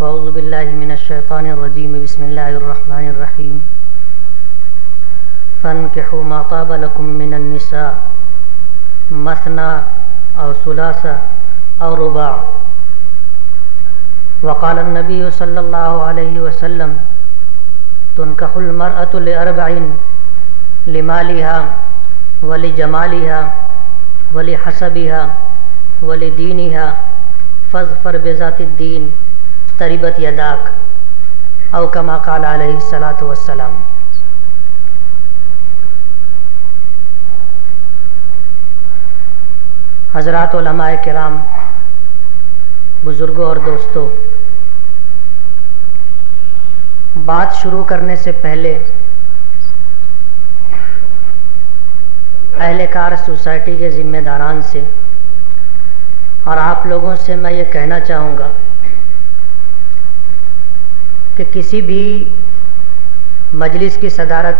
اعوذ باللہ من الشیطان الرجیم بسم اللہ الرحمن الرحیم فانکحوا ما طاب لکم من النساء مثنى او ثلاث او رباع وقال النبی صلی اللہ علیہ وسلم تنکح المرأة لأربع لمالها ولجمالها ولحسبها ولدینها فاظفر بذات الدین تربت یداک او کما قال علیہ الصلاۃ والسلام۔ حضرات علماء کرام، بزرگوں اور دوستوں، بات شروع کرنے سے پہلے اہلکار سوسائٹی کے ذمہ داران سے اور آپ لوگوں سے میں یہ کہنا چاہوں گا کہ کسی بھی مجلس کی صدارت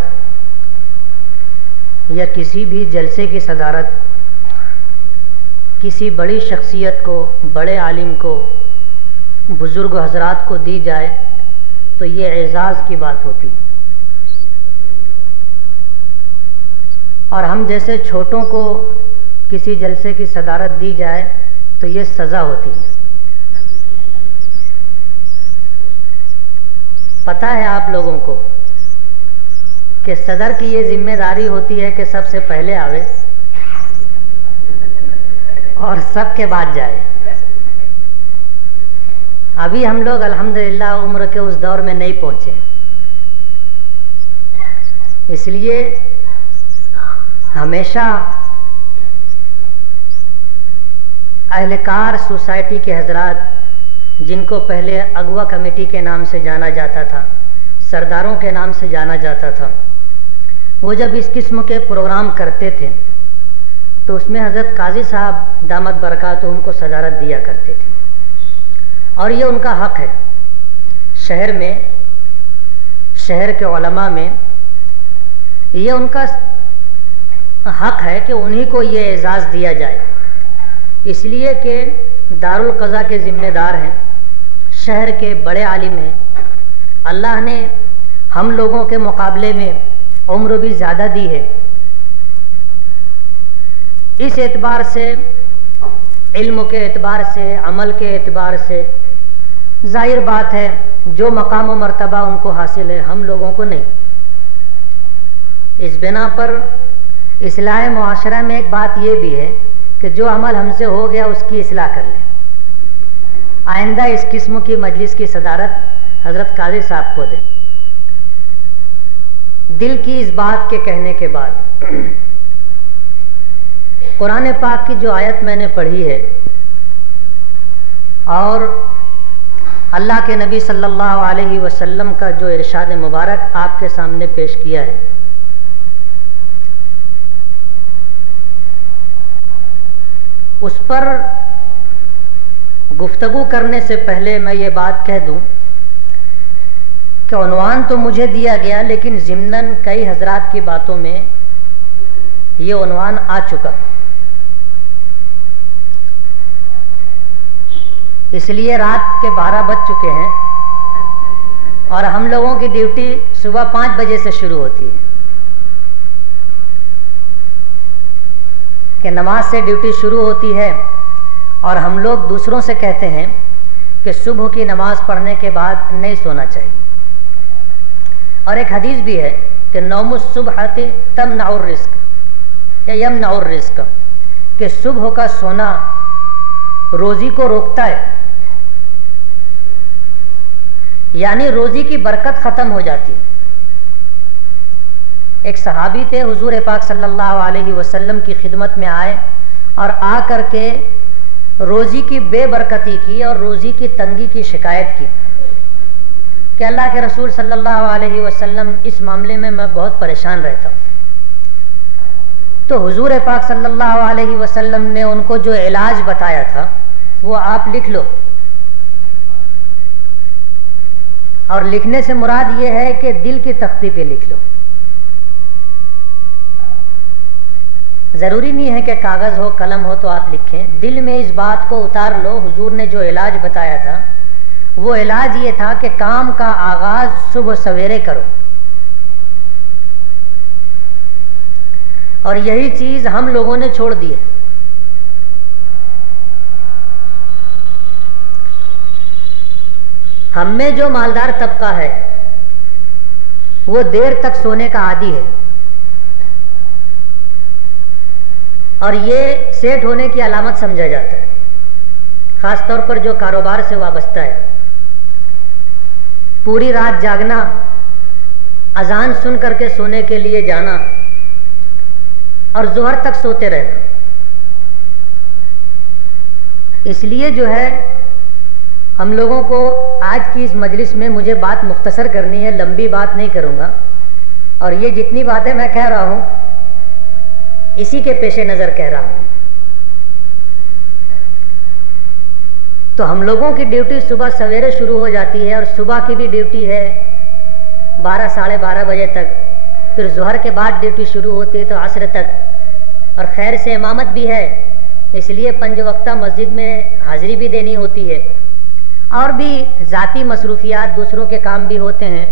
یا کسی بھی جلسے کی صدارت کسی بڑی شخصیت کو، بڑے عالم کو، بزرگ حضرات کو دی جائے تو یہ اعزاز کی بات ہوتی ہے، اور ہم جیسے چھوٹوں کو کسی جلسے کی صدارت دی جائے تو یہ سزا ہوتی ہے۔ پتہ ہے آپ لوگوں کو کہ صدر کی یہ ذمہ داری ہوتی ہے کہ سب سے پہلے آوے اور سب کے بعد جائے۔ ابھی ہم لوگ الحمدللہ عمر کے اس دور میں نہیں پہنچے، اس لیے ہمیشہ اہلکار سوسائٹی کے حضرات، جن کو پہلے اغوا کمیٹی کے نام سے جانا جاتا تھا، سرداروں کے نام سے جانا جاتا تھا، وہ جب اس قسم کے پروگرام کرتے تھے تو اس میں حضرت قاضی صاحب دامت برکاتہم کو صدارت دیا کرتے تھے، اور یہ ان کا حق ہے۔ شہر میں، شہر کے علماء میں یہ ان کا حق ہے کہ انہی کو یہ اعزاز دیا جائے، اس لیے کہ دارالقضاء کے ذمہ دار ہیں، شہر کے بڑے عالم ہیں، اللہ نے ہم لوگوں کے مقابلے میں عمر بھی زیادہ دی ہے۔ اس اعتبار سے، علم کے اعتبار سے، عمل کے اعتبار سے ظاہر بات ہے جو مقام و مرتبہ ان کو حاصل ہے، ہم لوگوں کو نہیں۔ اس بنا پر اصلاح معاشرہ میں ایک بات یہ بھی ہے کہ جو عمل ہم سے ہو گیا اس کی اصلاح کر لیں۔ آئندہ اس قسم کی مجلس کی صدارت حضرت قاضی صاحب کو دیں۔ دل کی اس بات کے کہنے کے بعد قرآن پاک کی جو آیت میں نے پڑھی ہے اور اللہ کے نبی صلی اللہ علیہ وسلم کا جو ارشاد مبارک آپ کے سامنے پیش کیا ہے، اس پر گفتگو کرنے سے پہلے میں یہ بات کہہ دوں کہ عنوان تو مجھے دیا گیا، لیکن ضمناً کئی حضرات کی باتوں میں یہ عنوان آ چکا، اس لیے رات کے 12 بج چکے ہیں اور ہم لوگوں کی ڈیوٹی صبح 5 بجے سے شروع ہوتی ہے، کہ نماز سے ڈیوٹی شروع ہوتی ہے، اور ہم لوگ دوسروں سے کہتے ہیں کہ صبح کی نماز پڑھنے کے بعد نہیں سونا چاہیے، اور ایک حدیث بھی ہے کہ نوم الصبح تمنع الرزق یا یمنع الرزق، کہ صبح کا سونا روزی کو روکتا ہے، یعنی روزی کی برکت ختم ہو جاتی ہے۔ ایک صحابی تھے، حضور پاک صلی اللہ علیہ وسلم کی خدمت میں آئے اور آ کر کے روزی کی بے برکتی کی اور روزی کی تنگی کی شکایت کی کہ اللہ کے رسول صلی اللہ علیہ وسلم اس معاملے میں بہت پریشان رہتا ہوں۔ تو حضور پاک صلی اللہ علیہ وسلم نے ان کو جو علاج بتایا تھا وہ آپ لکھ لو، اور لکھنے سے مراد یہ ہے کہ دل کی تختی پہ لکھ لو۔ ضروری نہیں ہے کہ کاغذ ہو قلم ہو تو آپ لکھیں، دل میں اس بات کو اتار لو۔ حضور نے جو علاج بتایا تھا وہ علاج یہ تھا کہ کام کا آغاز صبح سویرے کرو، اور یہی چیز ہم لوگوں نے چھوڑ دی ہے۔ ہم میں جو مالدار طبقہ ہے وہ دیر تک سونے کا عادی ہے، اور یہ سیٹ ہونے کی علامت سمجھا جاتا ہے، خاص طور پر جو کاروبار سے وابستہ ہے۔ پوری رات جاگنا، اذان سن کر کے سونے کے لیے جانا، اور ظہر تک سوتے رہنا۔ اس لیے جو ہے ہم لوگوں کو آج کی اس مجلس میں مجھے بات مختصر کرنی ہے، لمبی بات نہیں کروں گا، اور یہ جتنی باتیں میں کہہ رہا ہوں اسی کے پیش نظر کہہ رہا ہوں۔ تو ہم لوگوں کی ڈیوٹی صبح سویرے شروع ہو جاتی ہے، اور صبح کی بھی ڈیوٹی ہے 12 ساڑھے 12 بجے تک، پھر ظہر کے بعد ڈیوٹی شروع ہوتی ہے تو عصر تک، اور خیر سے امامت بھی ہے، اس لیے 5 وقتہ مسجد میں حاضری بھی دینی ہوتی ہے، اور بھی ذاتی مصروفیات دوسروں کے کام بھی ہوتے ہیں۔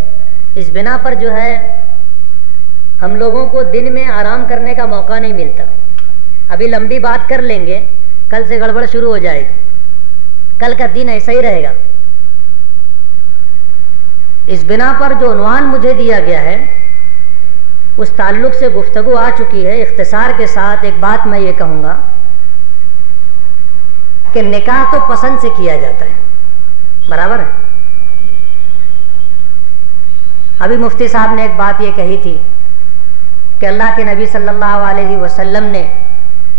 اس بنا پر جو ہے ہم لوگوں کو دن میں آرام کرنے کا موقع نہیں ملتا۔ ابھی لمبی بات کر لیں گے، کل سے گڑبڑ شروع ہو جائے گی، کل کا دن ایسا ہی رہے گا۔ اس بنا پر جو عنوان مجھے دیا گیا ہے اس تعلق سے گفتگو آ چکی ہے۔ اختصار کے ساتھ ایک بات میں یہ کہوں گا کہ نکاح تو پسند سے کیا جاتا ہے، برابر ہے۔ ابھی مفتی صاحب نے ایک بات یہ کہی تھی کہ اللہ کے نبی صلی اللہ علیہ وسلم نے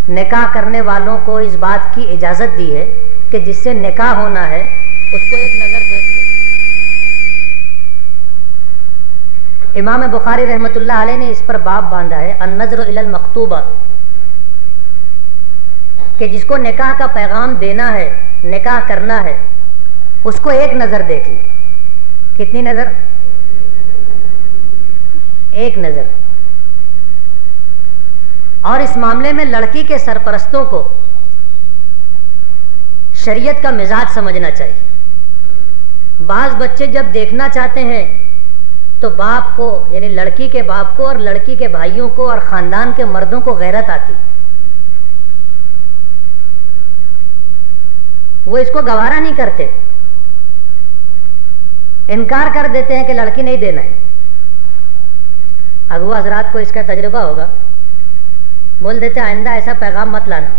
نکاح کرنے والوں کو اس بات کی اجازت دی ہے کہ جس سے نکاح ہونا ہے اس کو ایک نظر دیکھ لے۔ امام بخاری رحمۃ اللہ علیہ نے اس پر باب باندھا ہے، النظر الی المخطوبہ، کہ جس کو نکاح کا پیغام دینا ہے، نکاح کرنا ہے، اس کو ایک نظر دیکھ لے۔ کتنی نظر؟ ایک نظر۔ اور اس معاملے میں لڑکی کے سرپرستوں کو شریعت کا مزاج سمجھنا چاہیے۔ بعض بچے جب دیکھنا چاہتے ہیں تو باپ کو، یعنی لڑکی کے باپ کو اور لڑکی کے بھائیوں کو اور خاندان کے مردوں کو غیرت آتی، وہ اس کو گوارا نہیں کرتے، انکار کر دیتے ہیں کہ لڑکی نہیں دینا ہے۔ اگوا حضرات کو اس کا تجربہ ہوگا، بول دیتے آئندہ ایسا پیغام مت لانا۔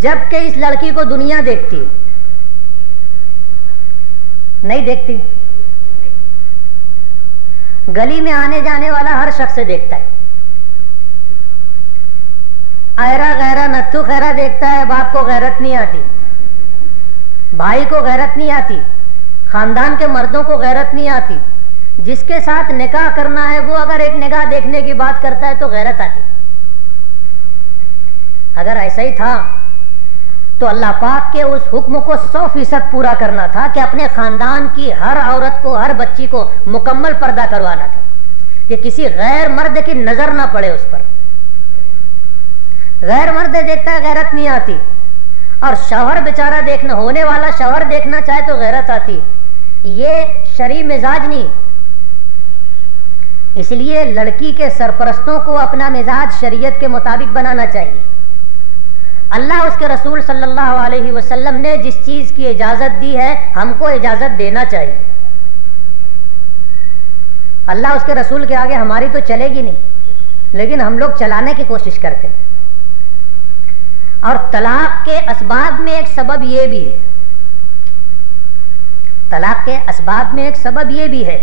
جبکہ اس لڑکی کو دنیا دیکھتی، نہیں دیکھتی، گلی میں آنے جانے والا ہر شخص دیکھتا ہے، ایرا غیرہ نتھو خیرہ دیکھتا ہے، باپ کو غیرت نہیں آتی، بھائی کو غیرت نہیں آتی، خاندان کے مردوں کو غیرت نہیں آتی۔ جس کے ساتھ نکاح کرنا ہے وہ اگر ایک نگاہ دیکھنے کی بات کرتا ہے تو غیرت آتی۔ اگر ایسا ہی تھا تو اللہ پاک کے اس حکم کو 100% پورا کرنا تھا کہ اپنے خاندان کی ہر عورت کو، ہر بچی کو مکمل پردہ کروانا تھا، کہ کسی غیر مرد کی نظر نہ پڑے اس پر۔ غیر مرد دیکھتا ہے غیرت نہیں آتی، اور شوہر بیچارہ دیکھنا، ہونے والا شوہر دیکھنا چاہے تو غیرت آتی۔ یہ شرعی مزاج نہیں۔ اس لیے لڑکی کے سرپرستوں کو اپنا مزاج شریعت کے مطابق بنانا چاہیے۔ اللہ اس کے رسول صلی اللہ علیہ وسلم نے جس چیز کی اجازت دی ہے ہم کو اجازت دینا چاہیے۔ اللہ اس کے رسول کے آگے ہماری تو چلے گی نہیں، لیکن ہم لوگ چلانے کی کوشش کرتے ہیں۔ اور طلاق کے اسباب میں ایک سبب یہ بھی ہے، طلاق کے اسباب میں ایک سبب یہ بھی ہے،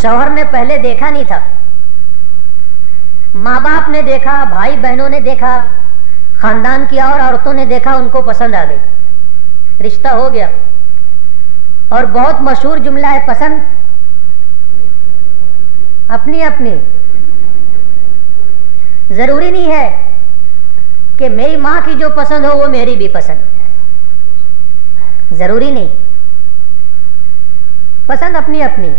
شوہر نے پہلے دیکھا نہیں تھا، ماں باپ نے دیکھا، بھائی بہنوں نے دیکھا، خاندان کی اور عورتوں نے دیکھا، ان کو پسند آ گئی، رشتہ ہو گیا۔ اور بہت مشہور جملہ ہے، پسند اپنی اپنی۔ ضروری نہیں ہے کہ میری ماں کی جو پسند ہو وہ میری بھی پسند، ضروری نہیں، پسند اپنی اپنی۔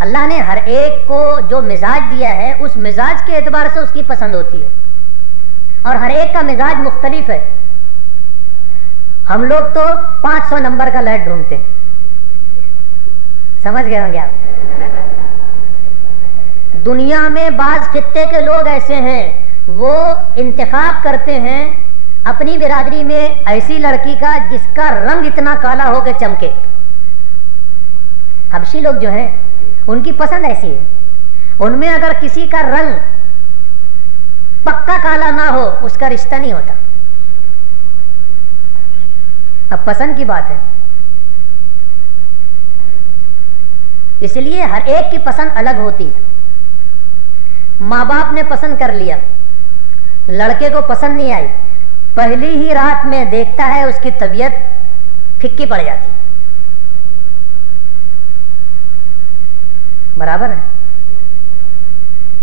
اللہ نے ہر ایک کو جو مزاج دیا ہے اس مزاج کے اعتبار سے اس کی پسند ہوتی ہے، اور ہر ایک کا مزاج مختلف ہے۔ ہم لوگ تو 500 نمبر کا لائٹ ڈھونڈتے ہیں، سمجھ گئے ہوں گے آپ۔ دنیا میں بعض خطے کے لوگ ایسے ہیں، وہ انتخاب کرتے ہیں اپنی برادری میں ایسی لڑکی کا جس کا رنگ اتنا کالا ہو کہ چمکے۔ حبشی لوگ جو ہیں ان کی پسند ایسی ہے، ان میں اگر کسی کا رنگ پکا کالا نہ ہو اس کا رشتہ نہیں ہوتا۔ اب پسند کی بات ہے، اس لیے ہر ایک کی پسند الگ ہوتی ہے۔ ماں باپ نے پسند کر لیا، لڑکے کو پسند نہیں آئی، پہلی ہی رات میں دیکھتا ہے اس کی طبیعت پھکی پڑ جاتی، برابر ہے۔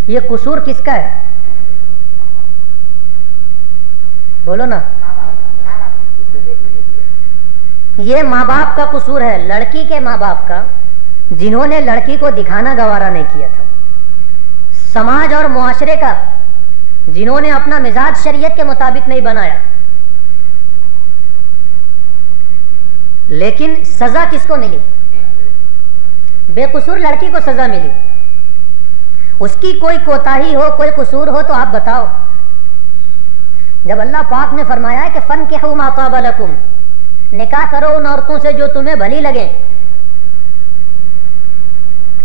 یہ قصور کس کا ہے؟ بولو نا، یہ ماں باپ کا قصور ہے، لڑکی کے ماں باپ کا، جنہوں نے لڑکی کو دکھانا گوارا نہیں کیا تھا، سماج اور معاشرے کا، جنہوں نے اپنا مزاج شریعت کے مطابق نہیں بنایا۔ لیکن سزا کس کو ملی؟ بے قصور لڑکی کو سزا ملی۔ اس کی کوئی کوتاہی ہو، کوئی قصور ہو تو آپ بتاؤ۔ جب اللہ پاک نے فرمایا ہے کہ فَانْكِحُوا مَا طَابَ لَكُمْ، نکاح کرو ان عورتوں سے جو تمہیں بھلی لگے،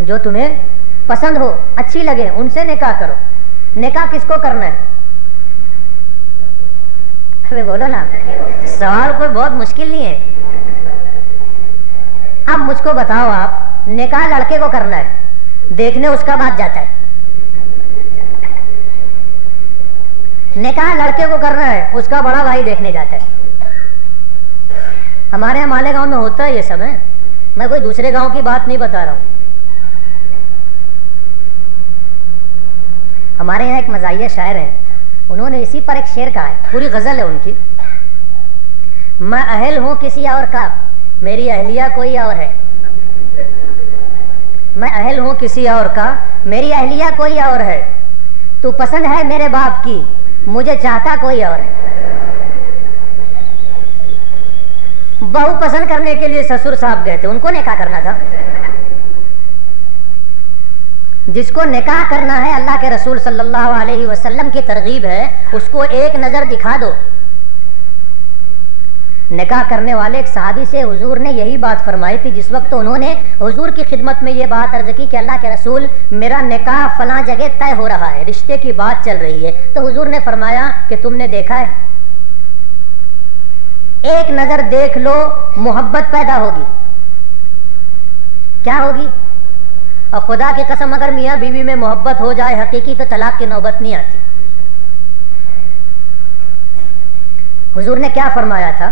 جو تمہیں پسند ہو، اچھی لگے، ان سے نکاح کرو۔ نکاح کس کو کرنا ہے؟ ارے بولو نا، سوال کوئی بہت مشکل نہیں ہے۔ اب مجھ کو بتاؤ، آپ نکاح لڑکے کو کرنا ہے، دیکھنے اس کا بات جاتا ہے۔ نکاح لڑکے کو کرنا ہے، اس کا بڑا بھائی دیکھنے جاتا ہے۔ ہمارے یہاں مالیگاؤں میں ہوتا ہے یہ سب ہے، میں کوئی دوسرے گاؤں کی بات نہیں بتا رہا ہوں۔ ہمارے یہاں ایک مزاحیہ شاعر ہیں، انہوں نے اسی پر ایک شعر کہا ہے، پوری غزل ہے ان کی۔ میں اہل ہوں کسی اور کا، میری اہلیہ کوئی اور ہے۔ میں اہل ہوں کسی اور کا، میری اہلیہ کوئی اور ہے۔ تو پسند ہے میرے باپ کی، مجھے چاہتا کوئی اور ہے۔ بہو پسند کرنے کے لیے سسر صاحب گئے تھے، ان کو نکاح کرنا تھا۔ جس کو نکاح کرنا ہے، اللہ کے رسول صلی اللہ علیہ وسلم کی ترغیب ہے، اس کو ایک نظر دکھا دو۔ نکاح کرنے والے ایک صحابی سے حضور نے یہی بات فرمائی تھی، جس وقت انہوں نے حضور کی خدمت میں یہ بات عرض کی کہ اللہ کے رسول میرا نکاح فلاں جگہ طے ہو رہا ہے، رشتے کی بات چل رہی ہے۔ تو حضور نے فرمایا کہ تم نے دیکھا ہے؟ ایک نظر دیکھ لو، محبت پیدا ہوگی۔ کیا ہوگی؟ اور خدا کی قسم اگر میاں بیوی میں محبت ہو جائے حقیقی تو طلاق کی نوبت نہیں آتی۔ حضور نے کیا فرمایا تھا؟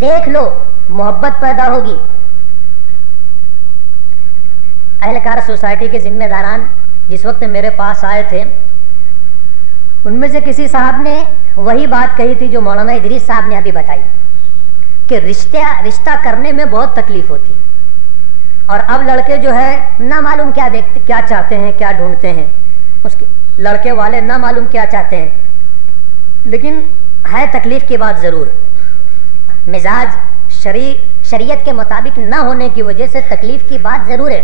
دیکھ لو، محبت پیدا ہوگی۔ اہلکار سوسائٹی کے ذمہ داران جس وقت میرے پاس آئے تھے، ان میں سے کسی صاحب نے وہی بات کہی تھی جو مولانا ادریس صاحب نے ابھی بتائی، کہ رشتہ کرنے میں بہت تکلیف ہوتی ہے، اور اب لڑکے جو ہے نہ معلوم کیا دیکھتے، کیا چاہتے ہیں، کیا ڈھونڈتے ہیں، اس کے لڑکے والے نہ معلوم کیا چاہتے ہیں۔ لیکن ہے تکلیف کی بات ضرور، مزاج شریعت کے مطابق نہ ہونے کی وجہ سے تکلیف کی بات ضرور ہے۔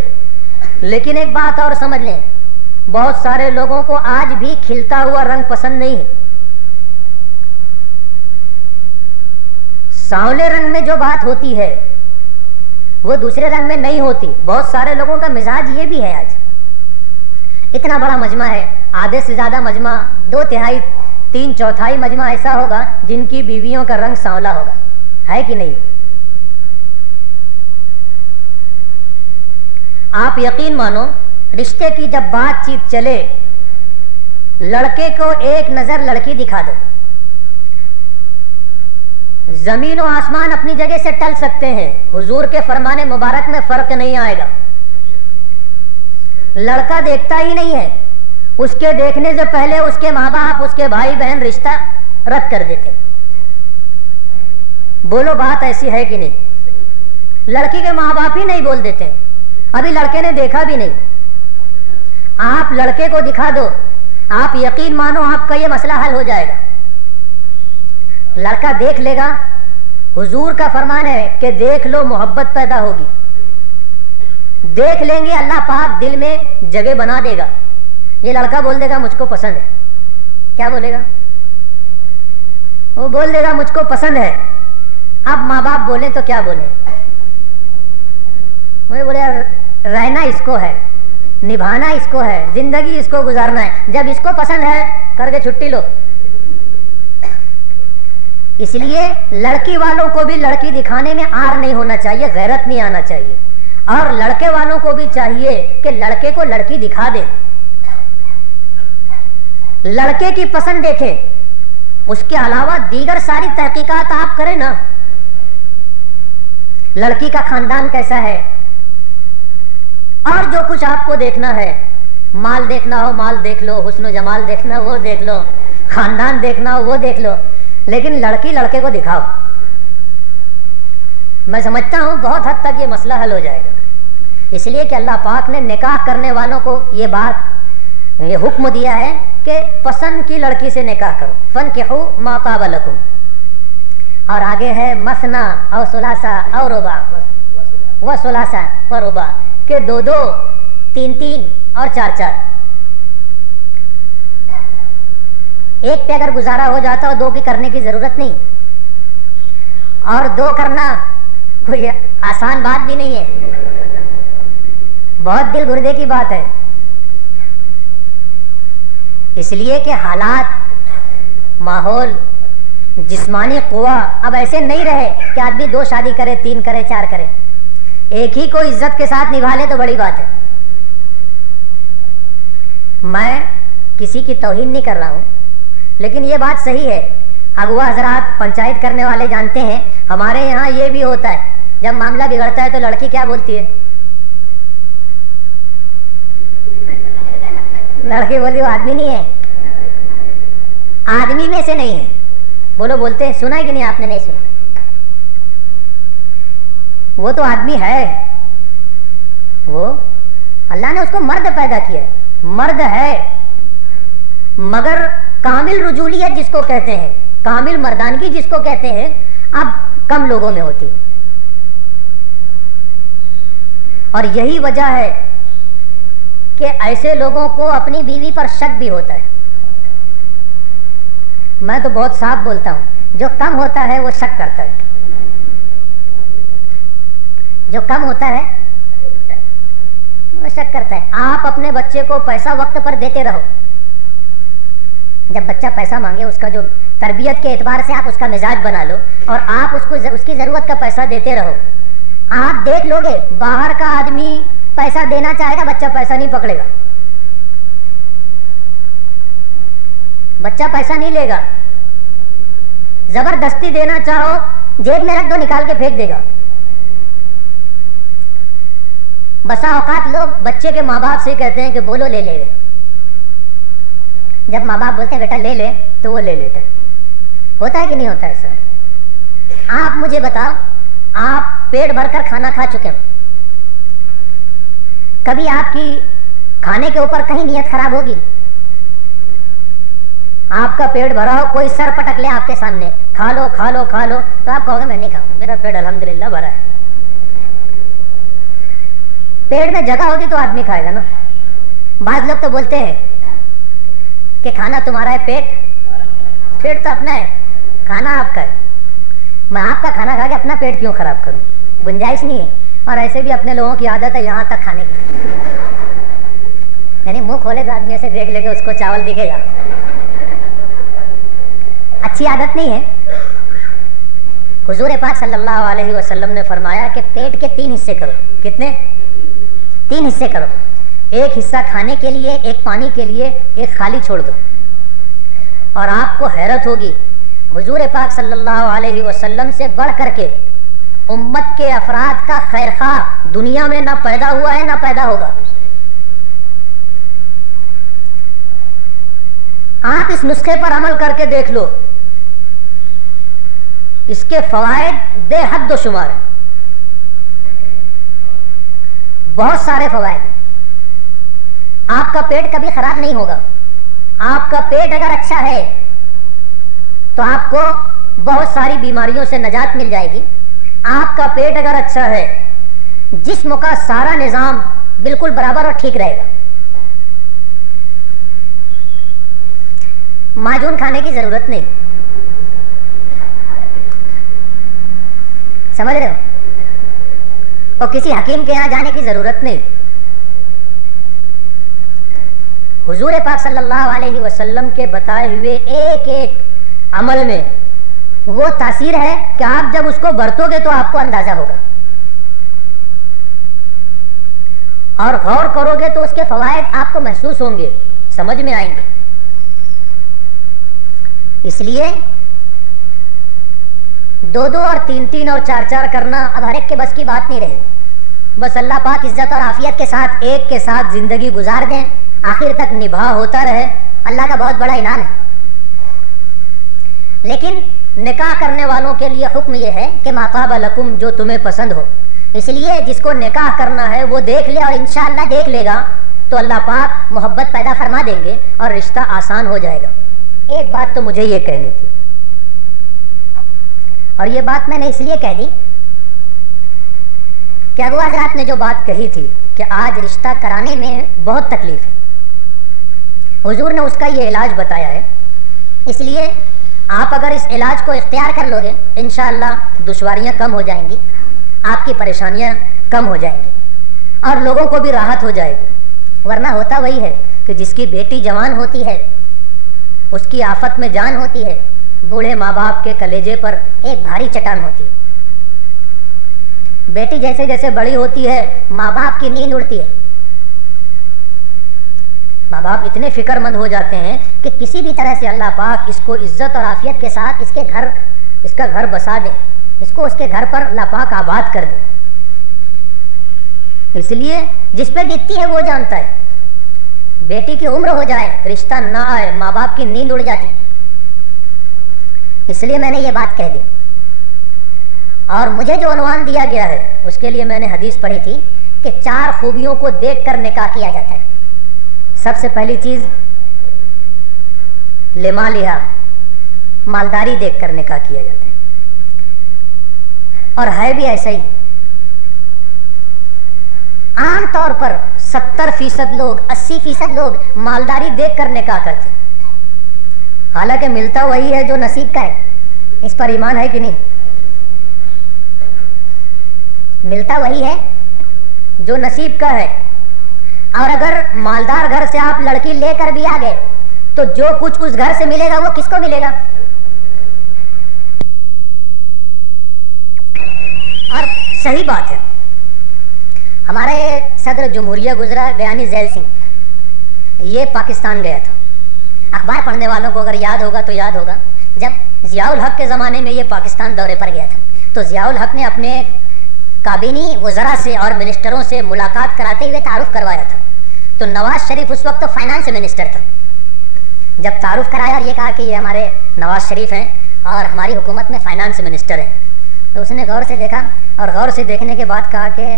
لیکن ایک بات اور سمجھ لیں، بہت سارے لوگوں کو آج بھی کھلتا ہوا رنگ پسند نہیں ہے۔ سانولے رنگ میں جو بات ہوتی ہے وہ دوسرے رنگ میں نہیں ہوتی۔ بہت سارے لوگوں کا مزاج یہ بھی ہے۔ آج اتنا بڑا مجمع ہے، آدھے سے زیادہ مجمع، 2/3 3/4 مجمع ایسا ہوگا جن کی بیویوں کا رنگ سانولا ہوگا، ہے کہ نہیں؟ آپ یقین مانو، رشتے کی جب بات چیت چلے، لڑکے کو ایک نظر لڑکی دکھا دو، زمین و آسمان اپنی جگہ سے ٹل سکتے ہیں، حضور کے فرمان مبارک میں فرق نہیں آئے گا۔ لڑکا دیکھتا ہی نہیں ہے، اس کے دیکھنے سے پہلے اس کے ماں باپ، اس کے بھائی بہن رشتہ رد کر دیتے۔ بولو بات ایسی ہے کہ نہیں؟ لڑکی کے ماں باپ ہی نہیں بول دیتے، ابھی لڑکے نے دیکھا بھی نہیں، آپ لڑکے کو دکھا دو, آپ یقین مانو آپ کا یہ مسئلہ حل ہو جائے گا. لڑکا دیکھ لے گا, حضور کا فرمان ہے کہ دیکھ لو محبت پیدا ہوگی. دیکھ لیں گے اللہ پاک دل میں جگہ بنا دے گا. یہ لڑکا بول دے گا مجھ کو پسند ہے. کیا بولے گا؟ وہ بول دے گا مجھ کو پسند ہے. اب ماں باپ بولیں تو کیا بولیں؟ وہ بولے رہنا اس کو ہے, نبھانا اس کو ہے, زندگی اس کو گزارنا ہے. جب اس کو پسند ہے کر کے چھٹی لو. اس لیے لڑکی والوں کو بھی لڑکی دکھانے میں آر نہیں ہونا چاہیے, غیرت نہیں آنا چاہیے. اور لڑکے والوں کو بھی چاہیے کہ لڑکے کو لڑکی دکھا دیں, لڑکے کی پسند دیکھیں. اس کے علاوہ دیگر ساری تحقیقات آپ کریں نا. لڑکی کا خاندان کیسا ہے, اور جو کچھ آپ کو دیکھنا ہے, مال دیکھنا ہو مال دیکھ لو, حسن و جمال دیکھنا ہو وہ دیکھ لو, خاندان دیکھنا ہو وہ دیکھ لو, لیکن لڑکی لڑکے کو دکھاؤ. میں سمجھتا ہوں بہت حد تک یہ مسئلہ حل ہو جائے گا. اس لیے کہ اللہ پاک نے نکاح کرنے والوں کو یہ بات, یہ حکم دیا ہے کہ پسند کی لڑکی سے نکاح کرو. فانکحوا ما طاب لکم. اور آگے ہے مثنا او ثلاثا او رباع و ثلاثا و رباع, کہ دو دو, تین تین اور چار چار. ایک پہ اگر گزارا ہو جاتا ہو دو کی کرنے کی ضرورت نہیں. اور دو کرنا کوئی آسان بات بھی نہیں ہے, بہت دل گردے کی بات ہے. اس لیے کہ حالات, ماحول, جسمانی قوہ اب ایسے نہیں رہے کہ آدمی دو شادی کرے, تین کرے, چار کرے. ایک ہی کو عزت کے ساتھ نبھا لے تو بڑی بات ہے. میں کسی کی توہین نہیں کر رہا ہوں, لیکن یہ بات صحیح ہے. اغوا حضرات, پنچایت کرنے والے جانتے ہیں, ہمارے یہاں یہ بھی ہوتا ہے. جب معاملہ بگڑتا ہے تو لڑکی کیا بولتی ہے؟ لڑکی بولتی وہ آدمی نہیں ہے, آدمی میں سے نہیں ہے. بولو بولتے ہیں, سنا ہے کہ نہیں آپ نے؟ نہیں سنا. وہ تو آدمی ہے, وہ اللہ نے اس کو مرد پیدا کیا ہے, مرد ہے, مگر کامل رجولیت جس کو کہتے ہیں, کامل مردانگی جس کو کہتے ہیں, اب کم لوگوں میں ہوتی ہے. اور یہی وجہ ہے کہ ایسے لوگوں کو اپنی بیوی پر شک بھی ہوتا ہے. میں تو بہت صاف بولتا ہوں, جو کم ہوتا ہے وہ شک کرتا ہے. جو کم ہوتا ہے وہ شک کرتا ہے. آپ اپنے بچے کو پیسہ وقت پر دیتے رہو. جب بچہ پیسہ مانگے, اس کا جو تربیت کے اعتبار سے آپ اس کا مزاج بنا لو, اور آپ اس کو اس کی ضرورت کا پیسہ دیتے رہو. آپ دیکھ لو گے باہر کا آدمی پیسہ دینا چاہے گا, بچہ پیسہ نہیں پکڑے گا, بچہ پیسہ نہیں لے گا. زبردستی دینا چاہو, جیب میں رکھ دو, نکال کے پھینک دے گا. بسا اوقات لوگ بچے کے ماں باپ سے کہتے ہیں کہ بولو لے لے. جب ماں باپ بولتے ہیں بیٹا لے لے تو وہ لے لیتا ہے. ہوتا ہے کہ نہیں ہوتا ہے سر؟ آپ مجھے بتاؤ, آپ پیٹ بھر کر کھانا کھا چکے ہیں, کبھی آپ کی کھانے کے اوپر کہیں نیت خراب ہوگی؟ آپ کا پیٹ بھرا ہو, کوئی سر پٹک لے آپ کے سامنے, کھا لو کھا لو کھا لو, تو آپ کہو گے میں نہیں کھاؤں, میرا پیٹ الحمدللہ بھرا ہے. پیٹ میں جگہ ہوگی تو آدمی کھائے گا نا. بعض لوگ تو بولتے ہیں کہ کھانا تمہارا ہے, پیٹ تو اپنا ہے, کھانا آپ کا ہے. میں آپ کا کھانا کھا کے اپنا پیٹ کیوں خراب کروں؟ گنجائش نہیں ہے. اور ایسے بھی اپنے لوگوں کی عادت ہے یہاں تک کھانے کی, یعنی منہ کھولے تو آدمی ایسے دیکھ لے کے اس کو چاول دکھے گا. اچھی عادت نہیں ہے. حضور پاک صلی اللہ علیہ وسلم نے فرمایا کہ پیٹ کے 3 حصے کرو. کتنے؟ 3 حصے کرو. ایک حصہ کھانے کے لیے, ایک پانی کے لیے, ایک خالی چھوڑ دو. اور آپ کو حیرت ہوگی, حضور پاک صلی اللہ علیہ وسلم سے بڑھ کر کے امت کے افراد کا خیر خواہ دنیا میں نہ پیدا ہوا ہے نہ پیدا ہوگا. آپ اس نسخے پر عمل کر کے دیکھ لو, اس کے فوائد بے حد و شمار ہیں, بہت سارے فوائد. آپ کا پیٹ کبھی خراب نہیں ہوگا. آپ کا پیٹ اگر اچھا ہے تو آپ کو بہت ساری بیماریوں سے نجات مل جائے گی. آپ کا پیٹ اگر اچھا ہے جسم کا سارا نظام بالکل برابر اور ٹھیک رہے گا. معجون کھانے کی ضرورت نہیں, سمجھ رہے ہو, اور کسی حکیم کے یہاں جانے کی ضرورت نہیں. حضور پاک صلی اللہ علیہ وسلم کے بتائے ہوئے ایک ایک عمل میں وہ تاثیر ہے کہ آپ جب اس کو برتو گے تو آپ کو اندازہ ہوگا, اور غور کرو گے تو اس کے فوائد آپ کو محسوس ہوں گے, سمجھ میں آئیں گے. اس لیے 2-2 اور 3-3 اور 4-4 کرنا اب ہر ایک کے بس کی بات نہیں رہے. بس اللہ پاک عزت اور عافیت کے ساتھ ایک کے ساتھ زندگی گزار دیں, آخر تک نبھا ہوتا رہے, اللہ کا بہت بڑا انعام ہے. لیکن نکاح کرنے والوں کے لیے حکم یہ ہے کہ ما طاب لکم, جو تمہیں پسند ہو. اس لیے جس کو نکاح کرنا ہے وہ دیکھ لے, اور انشاءاللہ دیکھ لے گا تو اللہ پاک محبت پیدا فرما دیں گے اور رشتہ آسان ہو جائے گا. ایک بات تو مجھے یہ کہنی تھی, اور یہ بات میں نے اس لیے کہہ دی کہ ابو حضرات نے جو بات کہی تھی کہ آج رشتہ کرانے میں بہت تکلیف ہے, حضور نے اس کا یہ علاج بتایا ہے. اس لیے آپ اگر اس علاج کو اختیار کر لو گے انشاءاللہ دشواریاں کم ہو جائیں گی, آپ کی پریشانیاں کم ہو جائیں گی, اور لوگوں کو بھی راحت ہو جائے گی. ورنہ ہوتا وہی ہے کہ جس کی بیٹی جوان ہوتی ہے اس کی آفت میں جان ہوتی ہے, بوڑھے ماں باپ کے کلیجے پر ایک بھاری چٹان ہوتی ہے. بیٹی جیسے جیسے بڑی ہوتی ہے ماں باپ کی نیند اڑتی ہے. ماں باپ اتنے فکر مند ہو جاتے ہیں کہ کسی بھی طرح سے اللہ پاک اس کو عزت اور عافیت کے ساتھ اس کا گھر بسا دے, اس کو اس کے گھر پر اللہ پاک آباد کر دے. اس لیے جس پہ بیتتی ہے وہ جانتا ہے. بیٹی کی عمر ہو جائے رشتہ نہ آئے ماں باپ کی نیند اڑ جاتی. اس لیے میں نے یہ بات کہہ دی. اور مجھے جو عنوان دیا گیا ہے اس کے لیے میں نے حدیث پڑھی تھی کہ 4 خوبیوں کو دیکھ کر نکاح کیا جاتا ہے. سب سے پہلی چیز لمالہا, مالداری دیکھ کر نکاح کیا جاتا ہے. اور ہے بھی ایسا ہی. عام طور پر 70% لوگ 80% لوگ مالداری دیکھ کر نکاح کرتے ہیں. حالانکہ ملتا وہی ہے جو نصیب کا ہے. اس پر ایمان ہے کہ نہیں؟ ملتا وہی ہے جو نصیب کا ہے. اور اگر مالدار گھر سے آپ لڑکی لے کر بھی آ گئے تو جو کچھ اس گھر سے ملے گا وہ کس کو ملے گا؟ اور صحیح بات ہے. ہمارے صدر جمہوریہ گزرا گیانی ذیل سنگھ, یہ پاکستان گیا تھا. اخبار پڑھنے والوں کو اگر یاد ہوگا تو یاد ہوگا, جب ضیاء الحق کے زمانے میں یہ پاکستان دورے پر گیا تھا تو ضیاء الحق نے اپنے کابینی وزراء سے اور منسٹروں سے ملاقات کراتے ہوئے تعارف کروایا تھا. تو نواز شریف اس وقت تو فائنانس منسٹر تھا. جب تعارف کرایا اور یہ کہا کہ یہ ہمارے نواز شریف ہیں اور ہماری حکومت میں فائنانس منسٹر ہیں, تو اس نے غور سے دیکھا, اور غور سے دیکھنے کے بعد کہا کہ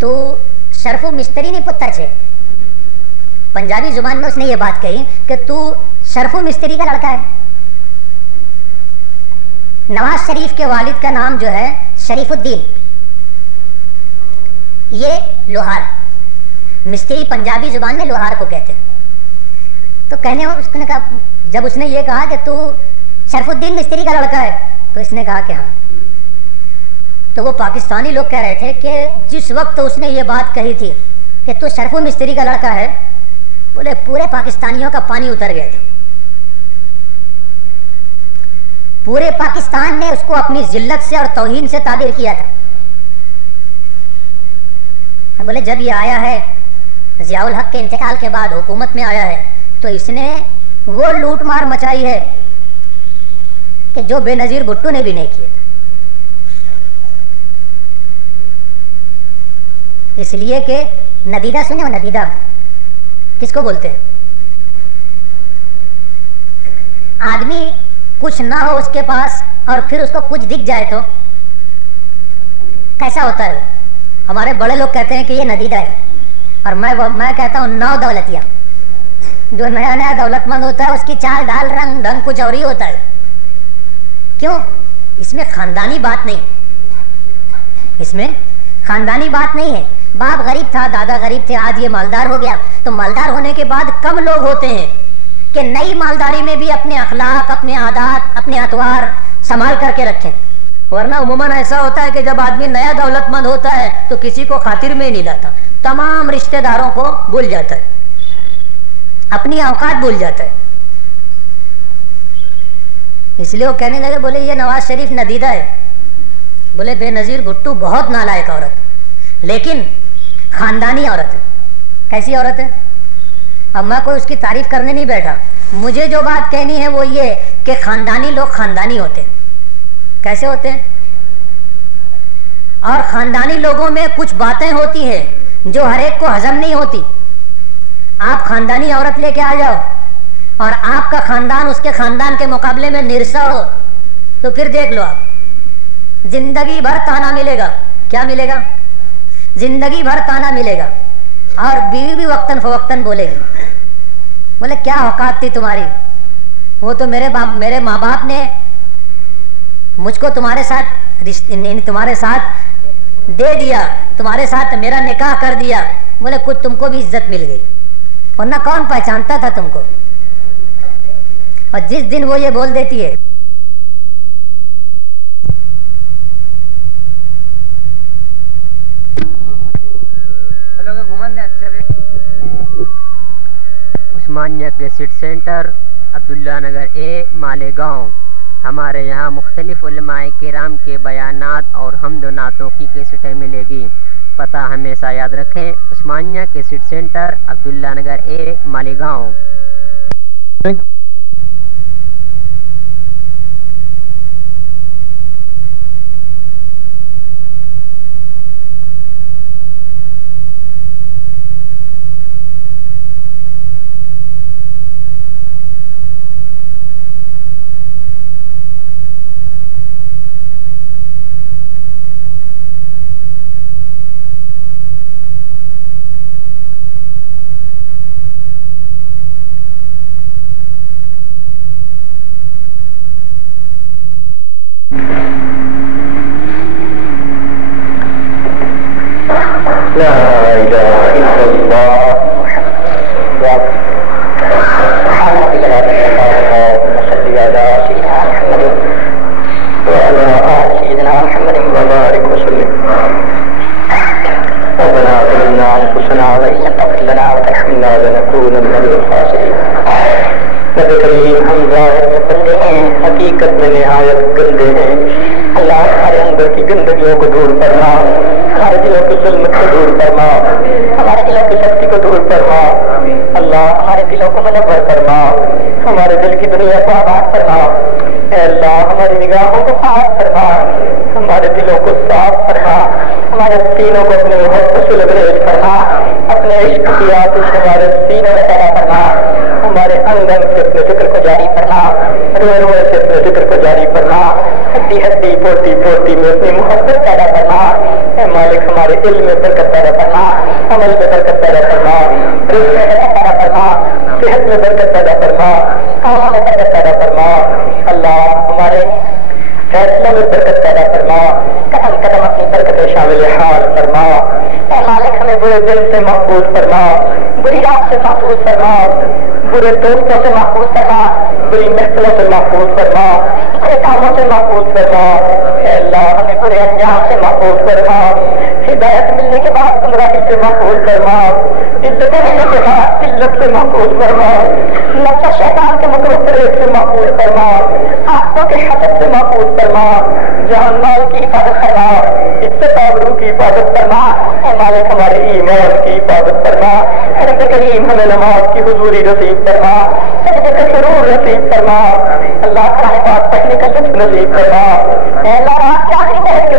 تو شرفو مستری نہیں پتہ چھے. پنجابی زبان میں اس نے یہ بات کہی کہ تو شرفو مستری کا لڑکا ہے. نواز شریف کے والد کا نام جو ہے شریف الدین, یہ لوہار, مستری پنجابی زبان میں لوہار کو کہتے ہیں. تو کہنے اس نے کہا, جب اس نے یہ کہا کہ تو شرف الدین مستری کا لڑکا ہے تو اس نے کہا کہ ہاں. تو وہ پاکستانی لوگ کہہ رہے تھے کہ جس وقت اس نے یہ بات کہی تھی کہ تو شرف مستری کا لڑکا ہے, بولے پورے پاکستانیوں کا پانی اتر گیا تھا. پورے پاکستان نے اس کو اپنی ذلت سے اور توہین سے تعبیر کیا تھا. بولے جب یہ آیا ہے ضیاء الحق کے انتقال کے بعد حکومت میں آیا ہے تو اس نے وہ لوٹ مار مچائی ہے کہ جو بے نظیر بھٹو نے بھی نہیں کیا. اس لیے کہ ندیدہ سنے ہو, ندیدہ کس کو بولتے ہیں؟ آدمی کچھ نہ ہو اس کے پاس اور پھر اس کو کچھ دکھ جائے تو کیسا ہوتا ہے؟ ہمارے بڑے لوگ کہتے ہیں کہ یہ ندیدہ ہے. اور میں کہتا ہوں 9 دولتیاں. جو نیا نیا دولت مند ہوتا ہے اس کی چال ڈال رنگ ڈھنگ کچھ اور ہی ہوتا ہے. کیوں؟ اس میں خاندانی بات نہیں, اس میں خاندانی بات نہیں ہے. باپ غریب تھا, دادا غریب تھے, آج یہ مالدار ہو گیا. تو مالدار ہونے کے بعد کم لوگ ہوتے ہیں کہ نئی مالداری میں بھی اپنے اخلاق, اپنے عادات, اپنے اطوار سنبھال کر کے رکھیں. ورنہ عموماً ایسا ہوتا ہے کہ جب آدمی نیا دولت مند ہوتا ہے تو کسی کو خاطر میں نہیں لاتا, تمام رشتہ داروں کو بھول جاتا ہے, اپنی اوقات بھول جاتا ہے. اس لیے وہ کہنے لگے, بولے یہ نواز شریف ندیدہ ہے, بولے بے نظیر بھٹو بہت نالائق عورت لیکن خاندانی عورت ہے. کیسی عورت ہے؟ اب میں کوئی اس کی تعریف کرنے نہیں بیٹھا, مجھے جو بات کہنی ہے وہ یہ کہ خاندانی لوگ خاندانی ہوتے ہیں. کیسے ہوتے ہیں؟ اور خاندانی لوگوں میں کچھ باتیں ہوتی ہیں جو ہر ایک کو ہضم نہیں ہوتی. آپ خاندانی عورت لے کے آ جاؤ اور آپ کا خاندان اس کے خاندان کے مقابلے میں نرسا ہو تو پھر دیکھ لو, آپ زندگی بھر تانا ملے گا. کیا ملے گا؟ زندگی بھر تانا ملے گا. اور بیوی بھی وقتاً فوقتاً بولے گی, بولے کیا اوقات تھی تمہاری, وہ تو میرے ماں باپ نے مجھ کو تمہارے ساتھ دے دیا, تمہارے ساتھ میرا نکاح کر دیا. بولے کچھ تم کو بھی عزت مل گئی, ورنہ کون پہچانتا تھا تم کو. اور جس دن وہ یہ بول دیتی ہے عثمانیہ کیسٹ سینٹر, عبداللہ نگر اے, مالیگاؤں. ہمارے یہاں مختلف علماء کرام کے بیانات اور حمد و نعتوں کی کیسٹیں ملے گی. پتہ ہمیشہ یاد رکھیں, عثمانیہ کیسٹ سینٹر, عبداللہ نگر اے, مالیگاؤں. حقیقت میں نہایت گندے ہیں. اللہ ہمارے اندر کی گندگیوں کو دور فرما, ہمارے دلوں کی ظلمت کو دور فرما, ہمارے دلوں کی سختی کو دور فرما. اللہ ہمارے دلوں کو منور فرما, ہمارے دل کی دنیا کو آباد فرما. اے اللہ ہماری نگاہوں کو صاف فرما, ہمارے دلوں کو صاف فرما, ہمارے سینوں کو اپنے محبت سے لبریز فرما, اپنے عشق کی آتش ہمارے سینوں میں پیدا فرما, ہمارے اندر سے اپنے ذکر کو جاری فرما, روئے روئے سے اپنے ذکر کو جاری فرما, ہڈی ہڈی پوٹی پوٹی میں اپنی محبت پیدا فرما. اے مالک ہمارے علم میں برکت پیدا فرما, عمل میں برکت پیدا فرما, رزق میں برکت پیدا فرما, صحت میں برکت پیدا فرما, کاموں میں برکت پیدا فرما. اللہ ہمارے فیصلوں میں برکت پیدا فرما, قدم قدم اپنی برکت شامل حال فرما. اے مالک ہمیں برے دل سے محفوظ فرما, بری رات سے محفوظ فرما, برے دوستوں سے محفوظ فرما, بری محفلوں سے محفوظ فرما, برے کاموں سے محفوظ فرما. اے اللہ ہمیں برے انجام سے محفوظ فرما, ہدایت ملنے کے بعد گمراہی سے محفوظ فرما, عزت ملنے کے بعد ذلت سے محفوظ فرما, نفس شیطان کے مکروہ فریب سے محفوظ فرما, آنکھوں کے حسد سے محفوظ فرما, جان مال کی حفاظت فرما, عزت آبرو کی حفاظت فرما. اے مالک ہمارے ایمان کی حفاظت فرما. رب کریم ہمیں نماز کی حضوری نصیب فرما, سجدے کا سرور نصیب فرما. اللہ قرآن پاک پڑھنے کا لطف نصیب فرما. اے اللہ رات کے آخری پہر کے